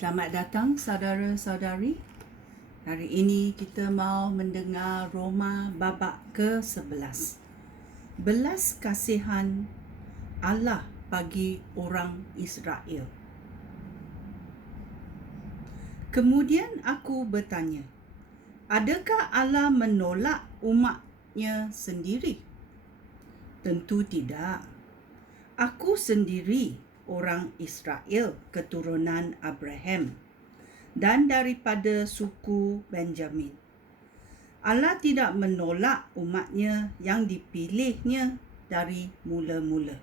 Selamat datang saudara-saudari. Hari ini kita mau mendengar Roma babak ke-11. Belas kasihan Allah bagi orang Israel. Kemudian aku bertanya, adakah Allah menolak umatnya sendiri? Tentu tidak. Aku sendiri orang Israel keturunan Abraham dan daripada suku Benjamin. Allah tidak menolak umatnya yang dipilihnya dari mula-mula.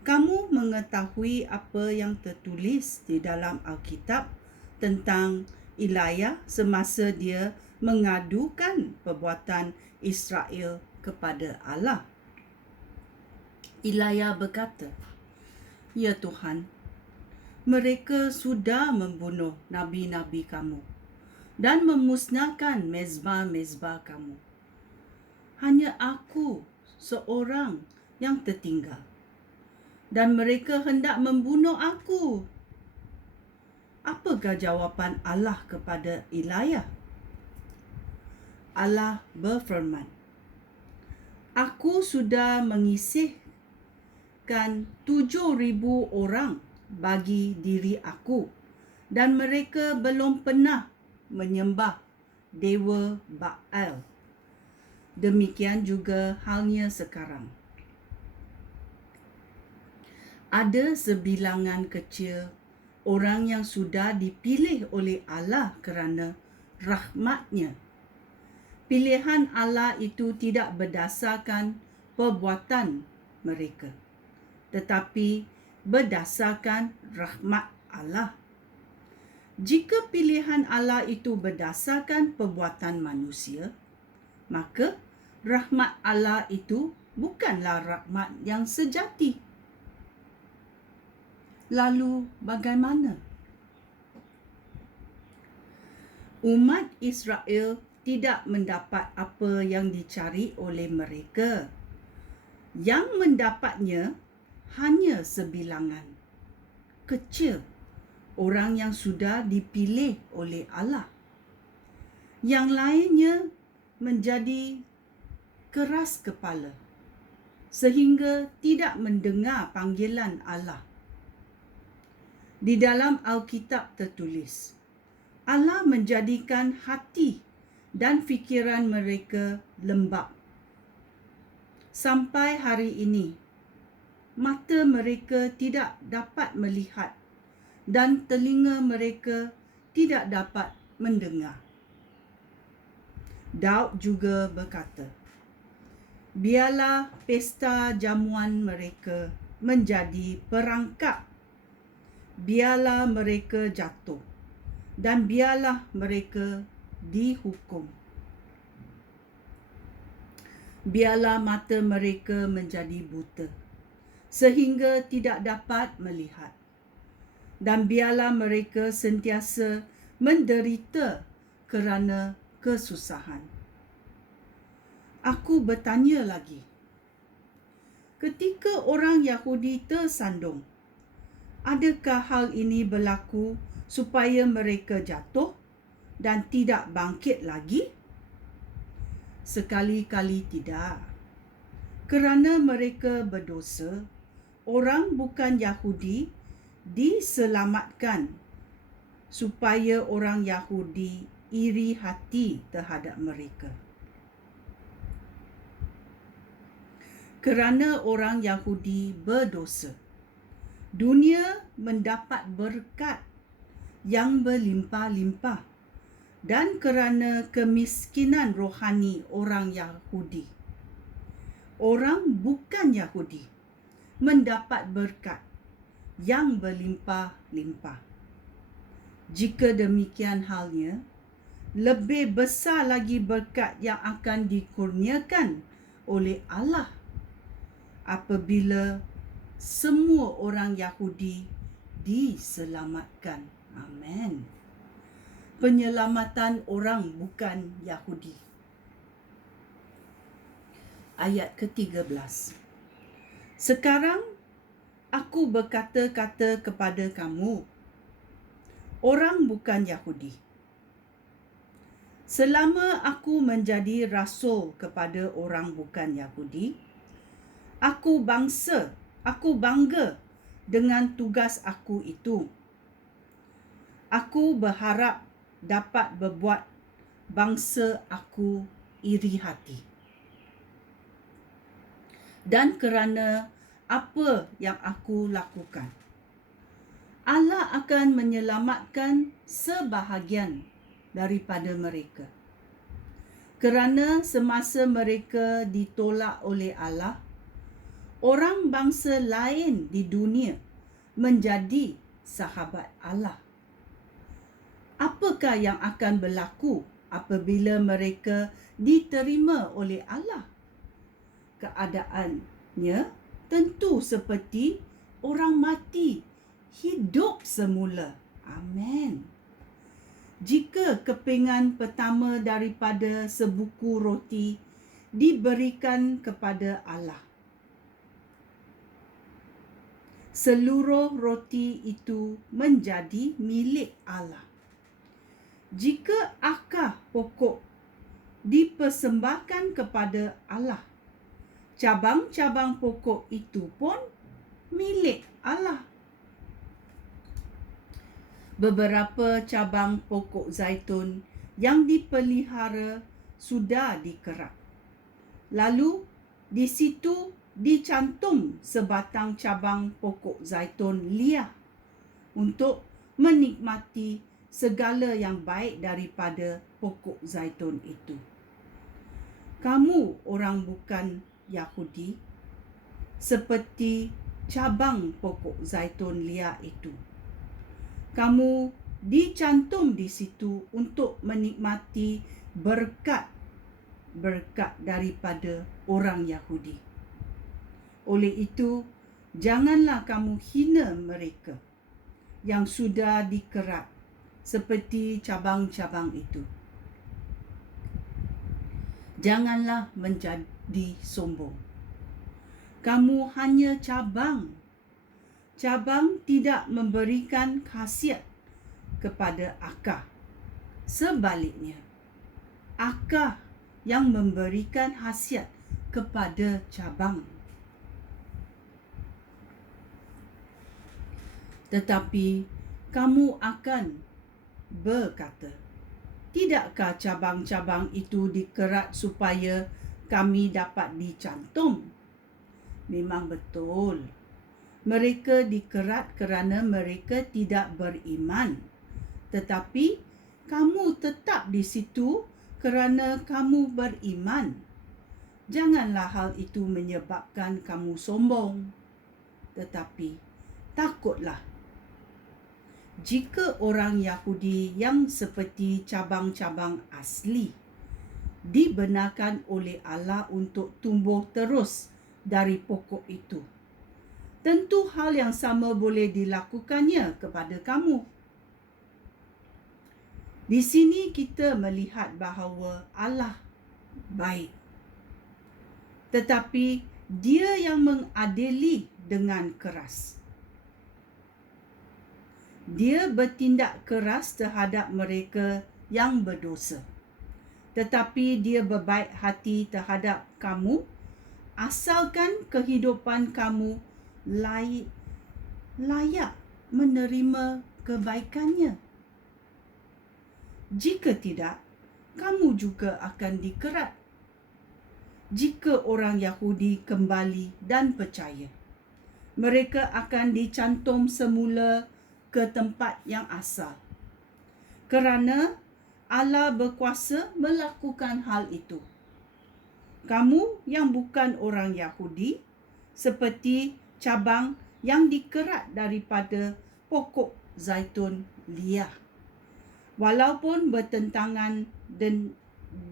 Kamu mengetahui apa yang tertulis di dalam Alkitab tentang Elia semasa dia mengadukan perbuatan Israel kepada Allah. Elia berkata, "Ya Tuhan, mereka sudah membunuh nabi-nabi kamu dan memusnahkan mezbah-mezbah kamu. Hanya aku seorang yang tertinggal, dan mereka hendak membunuh aku." Apakah jawapan Allah kepada Elia? Allah berfirman, "Aku sudah mengisihkan 7,000 orang bagi diri aku, dan mereka belum pernah menyembah dewa Baal. Demikian juga halnya sekarang. Ada sebilangan kecil orang yang sudah dipilih oleh Allah kerana rahmat-Nya. Pilihan Allah itu tidak berdasarkan perbuatan mereka, tetapi berdasarkan rahmat Allah. Jika pilihan Allah itu berdasarkan perbuatan manusia, maka rahmat Allah itu bukanlah rahmat yang sejati. Lalu bagaimana? Umat Israel tidak mendapat apa yang dicari oleh mereka. Yang mendapatnya hanya sebilangan kecil orang yang sudah dipilih oleh Allah. Yang lainnya menjadi keras kepala sehingga tidak mendengar panggilan Allah. Di dalam Alkitab tertulis, Allah menjadikan hati dan fikiran mereka lembab. Sampai hari ini, mata mereka tidak dapat melihat dan telinga mereka tidak dapat mendengar. Daud juga berkata, biarlah pesta jamuan mereka menjadi perangkap. Biarlah mereka jatuh dan biarlah mereka dihukum. Biarlah mata mereka menjadi buta sehingga tidak dapat melihat, dan biarlah mereka sentiasa menderita kerana kesusahan. Aku bertanya lagi, ketika orang Yahudi tersandung, adakah hal ini berlaku supaya mereka jatuh dan tidak bangkit lagi? Sekali-kali tidak. Kerana mereka berdosa, orang bukan Yahudi diselamatkan supaya orang Yahudi iri hati terhadap mereka. Kerana orang Yahudi berdosa, dunia mendapat berkat yang berlimpah-limpah, dan kerana kemiskinan rohani orang Yahudi, orang bukan Yahudi mendapat berkat yang berlimpah-limpah. Jika demikian halnya, lebih besar lagi berkat yang akan dikurniakan oleh Allah apabila semua orang Yahudi diselamatkan. Amin. Penyelamatan orang bukan Yahudi. Ayat ke-13. Sekarang aku berkata-kata kepada kamu, orang bukan Yahudi. Selama aku menjadi rasul kepada orang bukan Yahudi, aku bangga dengan tugas aku itu. Aku berharap dapat berbuat bangsa aku iri hati. Dan kerana apa yang aku lakukan, Allah akan menyelamatkan sebahagian daripada mereka. Kerana semasa mereka ditolak oleh Allah, orang bangsa lain di dunia menjadi sahabat Allah. Apakah yang akan berlaku apabila mereka diterima oleh Allah? Keadaannya tentu seperti orang mati hidup semula. Amin. Jika kepingan pertama daripada sebuku roti diberikan kepada Allah, seluruh roti itu menjadi milik Allah. Jika akar pokok dipersembahkan kepada Allah, cabang-cabang pokok itu pun milik Allah. Beberapa cabang pokok zaitun yang dipelihara sudah dikerat. Lalu di situ dicantum sebatang cabang pokok zaitun liar untuk menikmati segala yang baik daripada pokok zaitun itu. Kamu orang bukan Yahudi seperti cabang pokok zaitun liar itu. Kamu dicantum di situ untuk menikmati berkat daripada orang Yahudi. Oleh itu, janganlah kamu hina mereka yang sudah dikerat seperti cabang-cabang itu. Janganlah menjadi sombong. Kamu hanya cabang. Cabang tidak memberikan khasiat kepada akar. Sebaliknya, akar yang memberikan khasiat kepada cabang. Tetapi kamu akan berkata, tidakkah cabang-cabang itu dikerat supaya kami dapat dicantum? Memang betul. Mereka dikerat kerana mereka tidak beriman. Tetapi kamu tetap di situ kerana kamu beriman. Janganlah hal itu menyebabkan kamu sombong. Tetapi takutlah. Jika orang Yahudi yang seperti cabang-cabang asli dibenarkan oleh Allah untuk tumbuh terus dari pokok itu, tentu hal yang sama boleh dilakukannya kepada kamu. Di sini kita melihat bahawa Allah baik. Tetapi Dia yang mengadili dengan keras. Dia bertindak keras terhadap mereka yang berdosa. Tetapi Dia berbaik hati terhadap kamu asalkan kehidupan kamu layak menerima kebaikannya. Jika tidak, kamu juga akan dikerat. Jika orang Yahudi kembali dan percaya, mereka akan dicantum semula ke tempat yang asal. Kerana Allah berkuasa melakukan hal itu. Kamu yang bukan orang Yahudi seperti cabang yang dikerat daripada pokok zaitun liar. Walaupun bertentangan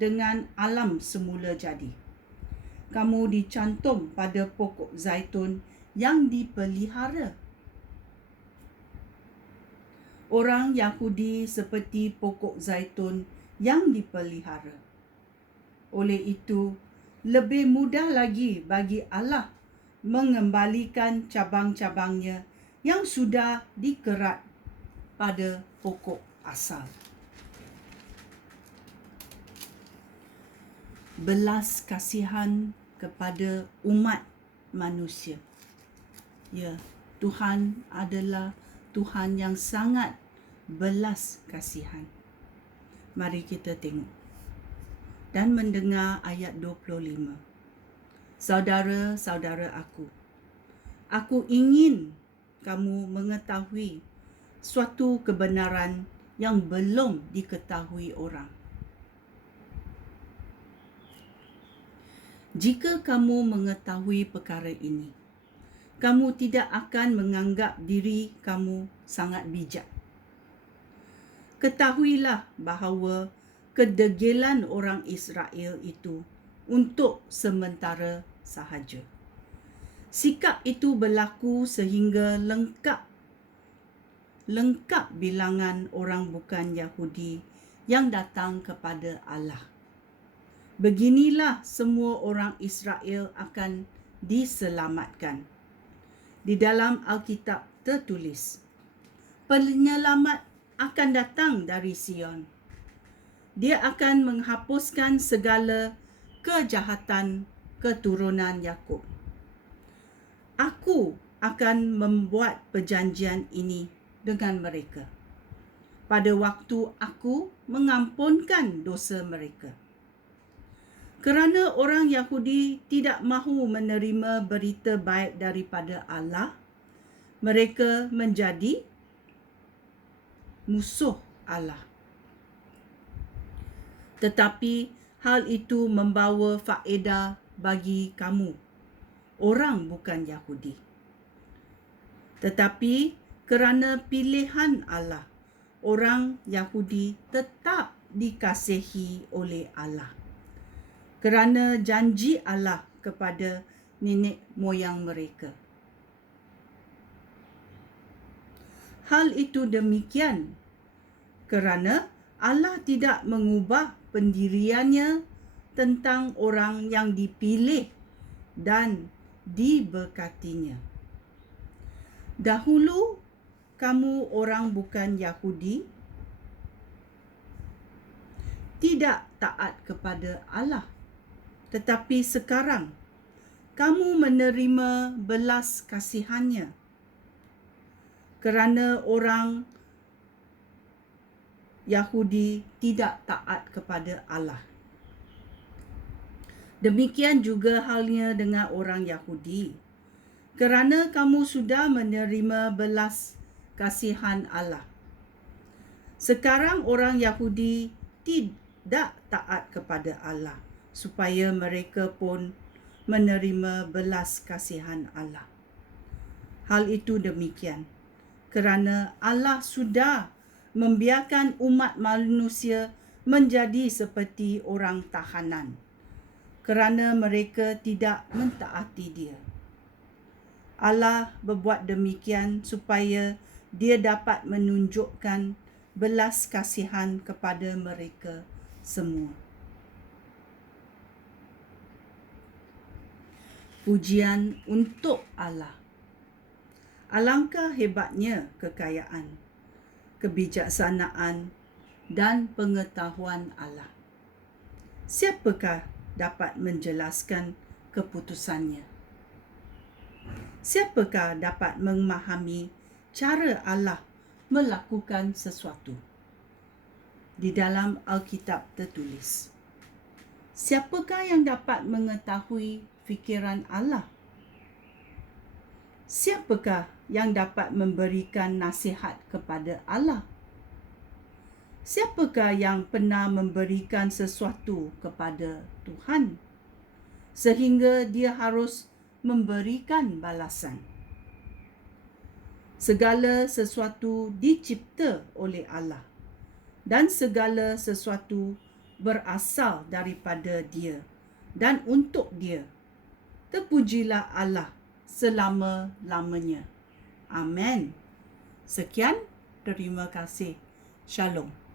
dengan alam semula jadi. Kamu dicantum pada pokok zaitun yang dipelihara. Orang Yahudi seperti pokok zaitun yang dipelihara. Oleh itu, lebih mudah lagi bagi Allah mengembalikan cabang-cabangnya yang sudah dikerat pada pokok asal. Belas kasihan kepada umat manusia. Ya, Tuhan adalah Tuhan yang sangat belas kasihan. Mari kita tengok dan mendengar ayat 25. Saudara-saudara aku ingin kamu mengetahui suatu kebenaran yang belum diketahui orang. Jika kamu mengetahui perkara ini, kamu tidak akan menganggap diri kamu sangat bijak. Ketahuilah bahawa kedegilan orang Israel itu untuk sementara sahaja. Sikap itu berlaku sehingga lengkap bilangan orang bukan Yahudi yang datang kepada Allah. Beginilah semua orang Israel akan diselamatkan. Di dalam Alkitab tertulis, penyelamat akan datang dari Sion. Dia akan menghapuskan segala kejahatan keturunan Yakub. Aku akan membuat perjanjian ini dengan mereka pada waktu aku mengampunkan dosa mereka. Kerana orang Yahudi tidak mahu menerima berita baik daripada Allah, mereka menjadi musuh Allah. Tetapi hal itu membawa faedah bagi kamu, orang bukan Yahudi. Tetapi kerana pilihan Allah, orang Yahudi tetap dikasihi oleh Allah. Kerana janji Allah kepada nenek moyang mereka. Hal itu demikian kerana Allah tidak mengubah pendiriannya tentang orang yang dipilih dan diberkatinya. Dahulu kamu orang bukan Yahudi tidak taat kepada Allah. Tetapi sekarang kamu menerima belas kasihannya kerana orang Yahudi tidak taat kepada Allah. Demikian juga halnya dengan orang Yahudi. Kerana kamu sudah menerima belas kasihan Allah. Sekarang orang Yahudi tidak taat kepada Allah, supaya mereka pun menerima belas kasihan Allah. Hal itu demikian kerana Allah sudah membiarkan umat manusia menjadi seperti orang tahanan kerana mereka tidak mentaati Dia. Allah berbuat demikian supaya Dia dapat menunjukkan belas kasihan kepada mereka semua. Pujian untuk Allah. Alangkah hebatnya kekayaan, kebijaksanaan dan pengetahuan Allah. Siapakah dapat menjelaskan keputusannya? Siapakah dapat memahami cara Allah melakukan sesuatu? Di dalam Alkitab tertulis, siapakah yang dapat mengetahui fikiran Allah? Siapakah yang dapat memberikan nasihat kepada Allah? Siapakah yang pernah memberikan sesuatu kepada Tuhan sehingga dia harus memberikan balasan? Segala sesuatu dicipta oleh Allah dan segala sesuatu berasal daripada Dia dan untuk Dia. Terpujilah Allah selama-lamanya. Amen. Sekian, terima kasih. Shalom.